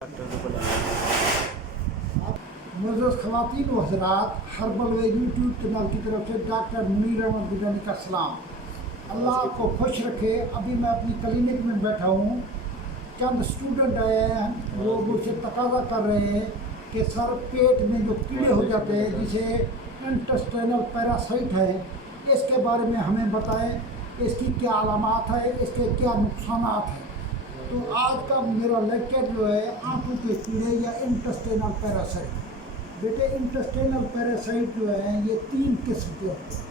मुअज़्ज़ज़ ख़वातीन व हज़रात, हर्बल वे YouTube channel की तरफ से डॉक्टर मुनीर अहमद गिलानी का सलाम। अल्लाह आपको खुश रखे। अभी मैं अपनी क्लिनिक में बैठा हूँ। चंद स्टूडेंट आए हैं, वो मुझसे तकाजा कर रहे हैं कि सर पेट में जो कीड़े हो जाते हैं जिसे इंटेस्टाइनल पैरासाइट है, इसके बारे में हमें बताएं, इसकी क्या अलामात है, इसके क्या नुकसानात हैं। तो आज का मेरा लेक्चर जो है आंतों के कीड़े या इंटेस्टाइनल पैरासाइट। बेटे इंटेस्टाइनल पैरासाइट जो है ये 3 किस्म के होते हैं।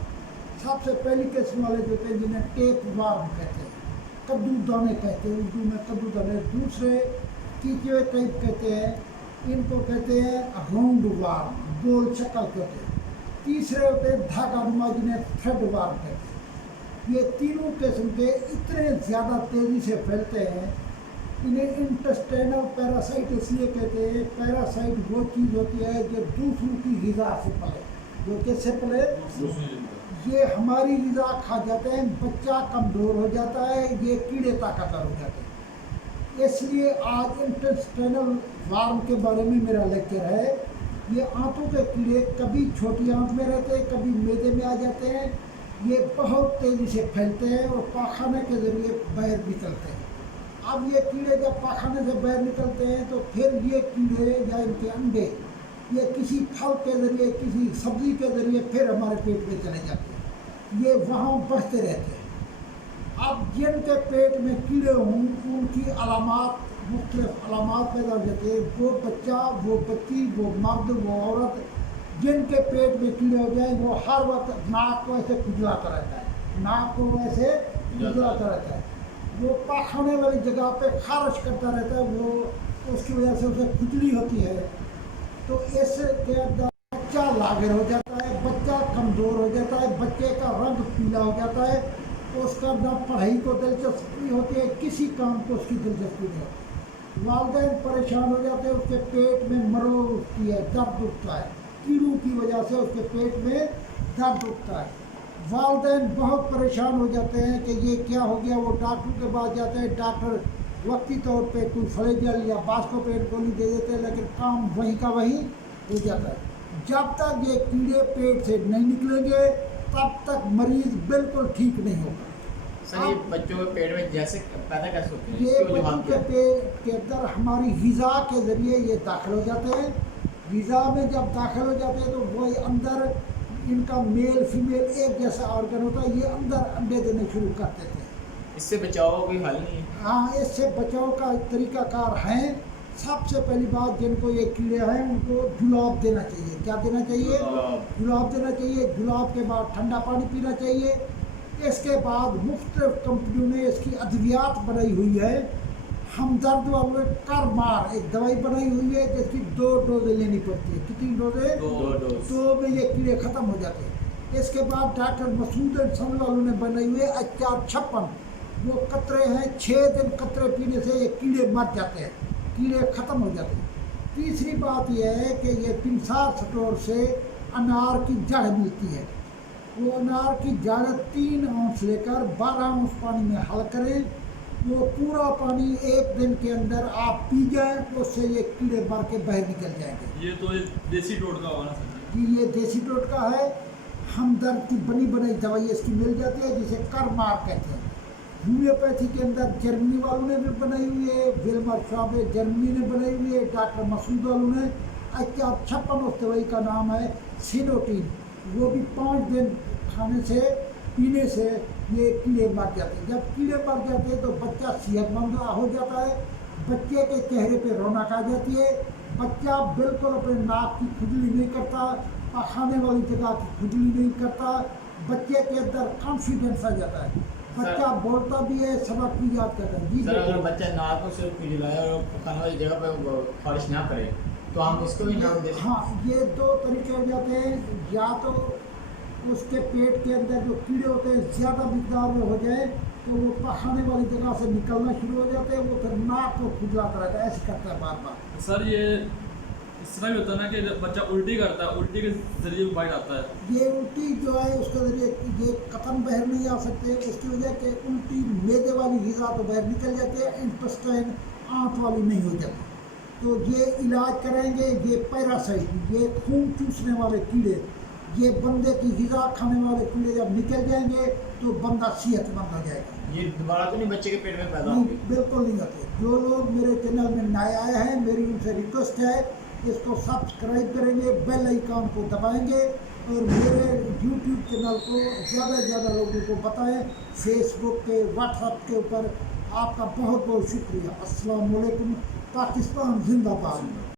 सबसे पहली किस्म वाले जो होते हैं जिन्हें टेप वार्म कहते हैं, कद्दू दाने कहते हैं, उर्दू में कद्दू दाने। दूसरे कीचुए टाइप कहते हैं, इनको कहते हैं राउंड वार्म, गोल शक्ल के होते हैं। तीसरे होते हैं धागा नुमा जिन्हें थ्रेड वार्म कहते हैं। ये तीनों किस्म के इतने ज़्यादा तेज़ी से फैलते हैं, इन्हें इंटेस्टाइनल पैरासाइट इसलिए कहते हैं। पैरासाइट वो चीज़ होती है जो दूसरों की ग़िज़ा से पले, जो किससे पले, ये हमारी ग़िज़ा खा जाते हैं, बच्चा कमज़ोर हो जाता है, ये कीड़े ताकतवर हो जाते हैं। इसलिए आज इंटेस्टाइनल वार्म के बारे में मेरा लेक्चर है। ये आंतों के कीड़े कभी छोटी आंत में रहते हैं, कभी मैदे में आ जाते हैं। ये बहुत तेज़ी से फैलते हैं और पाखाने के ज़रिए बाहर निकलते हैं। अब ये कीड़े जब पाखाने से बाहर निकलते हैं तो फिर ये कीड़े या इनके अंडे ये किसी फल के ज़रिए, किसी सब्ज़ी के ज़रिए फिर हमारे पेट में चले जाते हैं। ये वहाँ बढ़ते रहते हैं। अब जिनके पेट में कीड़े हों उनकी अलामात, मुख्तलिफ अलामात पैदा हो जाती है। वो बच्चा, वो बच्ची, वो मर्द, वो औरत जिनके पेट में कीड़े हो जाए वो हर वक्त नाक को ऐसे खुजलाता रहता है, नाक को ऐसे खुजलाता रहता है। वो पाखाने वाली जगह पे खारिश करता रहता है, वो उसकी वजह से उसे खुजली होती है। तो इसके अंदर बच्चा लागर हो जाता है, बच्चा कमज़ोर हो जाता है, बच्चे का रंग पीला हो जाता है, उसका ना पढ़ाई को दिलचस्पी होती है, किसी काम को उसकी दिलचस्पी नहीं होती। वालिदैन परेशान हो जाते हैं, उसके पेट में मरोड़ उठती है, दर्द उठता है, कीड़ों की वजह से उसके पेट में दर्द उठता है। वालिदैन बहुत परेशान हो जाते हैं कि ये क्या हो गया। वो डॉक्टर के पास जाते हैं, डॉक्टर वक्ती तौर पे कोई फ्लेजल या बास्कोपेट गोली दे देते हैं, लेकिन काम वहीं का वहीं हो जाता है। जब तक ये कीड़े पेट से नहीं निकलेंगे तब तक मरीज़ बिल्कुल ठीक नहीं होगा। सर ये बच्चों के पेट में जैसे पैदा कैसे होते हैं? ये बच्चों के पेट के अंदर हमारी ग़िज़ा के ज़रिए ये दाखिल हो जाते हैं। ग़िज़ा में जब दाखिल हो जाते हैं तो वही अंदर इनका मेल फीमेल एक जैसा ऑर्गन होता है, ये अंदर अंडे देने शुरू कर देते हैं। इससे बचाव का कोई हल नहीं है? हाँ, इससे बचाव का तरीक़ाकार हैं। सबसे पहली बात, जिनको ये कीड़े हैं उनको जुलाब देना चाहिए। क्या देना चाहिए? जुलाब देना चाहिए। जुलाब के बाद ठंडा पानी पीना चाहिए। इसके बाद मुख्तलिफ कंपनियों ने इसकी अद्वियात बनाई हुई है। हमदर्द वालों ने करमार एक दवाई बनाई हुई है जिसकी 2 डोजें लेनी पड़ती है। कितनी डोजें? 2 डोज। 2 में ये कीड़े ख़त्म हो जाते हैं। इसके बाद डॉक्टर मसूद एंड सन वालों ने बनाई हुई है HR56। वो कतरे हैं, 6 दिन कतरे पीने से ये कीड़े मर जाते हैं, कीड़े ख़त्म हो जाते हैं। तीसरी बात यह है कि ये पिंसार स्टोर से अनार की जड़ मिलती है। वो अनार की जड़ 3 औंस लेकर 12 औंस पानी में हल करें। वो पूरा पानी 1 दिन के अंदर आप पी जाएं, उससे ये कीड़े मर के बाहर निकल जाएंगे। ये तो एक देसी टोटका होगा ना सर? जी, ये देसी टोटका है। हमदर्द की बनी बनाई दवाई इसकी मिल जाती है जिसे करमार कहते हैं। होम्योपैथी के अंदर जर्मनी वालों ने भी बनाई हुई है, विल्मर शॉप जर्मनी ने बनाई हुई है, डॉक्टर मसूद वालों ने। HR56 उस दवाई का नाम है, सिनोटिन। वो भी 5 दिन खाने से पीने से ये कीड़े मर जाते हैं। जब कीड़े मर जाते हैं तो बच्चा सेहतमंद हो जाता है, बच्चे के चेहरे पे रौनक आ जाती है, बच्चा बिल्कुल अपने नाक की खुजली नहीं करता, खाने वाली जगह की खुजली नहीं करता, बच्चे के अंदर कॉन्फिडेंस आ जाता है, बच्चा बोलता भी है, सबक भी याद करता है। जी सर अगर बच्चा नाक से खुजलाए और खाने वाली जगह पे खारिश ना करे तो हम इसको भी नाम दे? हाँ, ये 2 तरीके हो जाते हैं। या तो उसके पेट के अंदर जो कीड़े होते हैं ज़्यादा मिकदार में हो जाए तो वो पखाने वाली जगह से निकलना शुरू हो जाते हैं, वो फिर नाक को खुजलाता रहता है, ऐसे करता है बार बार। सर ये इस तरह भी होता है ना कि जब बच्चा उल्टी करता है, उल्टी के जरिए भी बाइट आता है। ये उल्टी जो है उसके ज़रिए ये कतन बाहर नहीं आ सकते, उसकी वजह के उल्टी मैदे वाली ग़िज़ा तो बाहर निकल जाती है, इंटेस्टाइन आंत वाली नहीं हो जाती। تو یہ علاج کریں گے. یہ پیراسائٹ، یہ خون چوسنے والے کیڑے، یہ بندے کی غذا کھانے والے کیڑے جب نکل جائیں گے تو بندہ صحت مند ہو جائے گا. یہ دوبارہ تو نہیں بچے کے پیٹ میں پیدا نہیں، ہوگی؟ بالکل نہیں ہوتے. جو لوگ میرے چینل میں نئے آئے ہیں، میری ان سے ریکویسٹ ہے اس کو سبسکرائب کریں گے، بیل آئیکن کو دبائیں گے اور میرے یوٹیوب چینل کو زیادہ سے زیادہ لوگوں کو بتائیں. فیس بک کے، واٹس ایپ کے اوپر. آپ کا بہت بہت شکریہ. السلام علیکم. پاکستان زندہ باد.